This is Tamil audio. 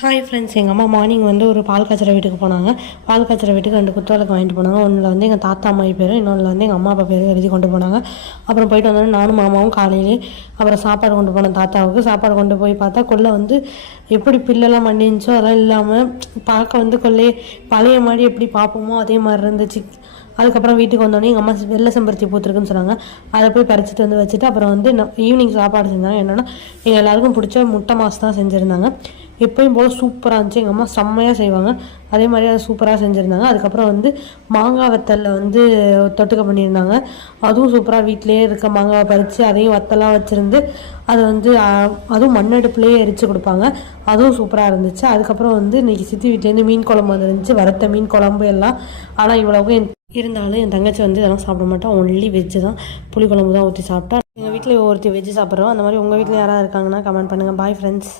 ஹாய் ஃப்ரெண்ட்ஸ், எங்கள் அம்மா மார்னிங் வந்து ஒரு பால் காய்ச்சற வீட்டுக்கு போனாங்க. பால் காய்ச்சற வீட்டுக்கு 2 குத்துவிளக்கு வாங்கிட்டு போனாங்க. ஒன்றில் வந்து எங்கள் தாத்தா அம்மாயி பேர், இன்னொன்றில் வந்து எங்கள் அம்மா அப்பா பேர் எழுதி கொண்டு போனாங்க. அப்புறம் போயிட்டு வந்தோடனே நானும் மாமாவும் காலையிலே அப்புறம் சாப்பாடு கொண்டு போனோம். தாத்தாவுக்கு சாப்பாடு கொண்டு போய் பார்த்தா கொல்லை வந்து எப்படி பில்லெல்லாம் மண்டிருந்துச்சோ அதெல்லாம் இல்லாமல் பார்க்க வந்து கொல்லையே பழைய மாதிரி எப்படி பார்ப்போமோ அதே மாதிரி இருந்துச்சு. அதுக்கப்புறம் வீட்டுக்கு வந்தோடனே எங்கள் அம்மா வெள்ளை செம்பருத்தி பூத்துருக்குன்னு சொன்னாங்க. அதை போய் பறிச்சுட்டு வந்து வச்சுட்டு அப்புறம் வந்து ஈவினிங் சாப்பாடு செஞ்சாங்க. என்னென்னா எங்கள் எல்லாேருக்கும் பிடிச்ச முட்டை மாஸ் தான் செஞ்சுருந்தாங்க. எப்பயும் போல் சூப்பராக இருந்துச்சு. எங்கள் அம்மா செம்மையாக செய்வாங்க, அதே மாதிரி அதை சூப்பராக செஞ்சுருந்தாங்க. அதுக்கப்புறம் வந்து மாங்காய் வத்தலில் வந்து தொட்டுக்க பண்ணியிருந்தாங்க. அதுவும் சூப்பராக வீட்டிலே இருக்க மாங்காவை பறித்து அதையும் வத்தலாம் வச்சுருந்து அதை வந்து அதுவும் மண்ணடுப்புலேயே எரித்து கொடுப்பாங்க. அதுவும் சூப்பராக இருந்துச்சு. அதுக்கப்புறம் வந்து இன்றைக்கி சித்தி வீட்டிலேருந்து மீன் குழம்பு வந்துருந்துச்சு, வறுத்த மீன் குழம்பு எல்லாம். ஆனால் இவ்வளவுக்கும் இருந்தாலும் என் தங்கச்சி வந்து இதெல்லாம் சாப்பிட மாட்டா, ஒன்லி வெஜ்ஜு தான், புளிக்குழம்பு தான் ஊற்றி சாப்பிட்டா. எங்கள் வீட்டில் ஒருத்தி வெஜ்ஜு சாப்பிட்றோம். அந்த மாதிரி உங்கள் வீட்டில் யாராவது இருக்காங்கன்னா கமெண்ட் பண்ணுங்கள். Bye friends.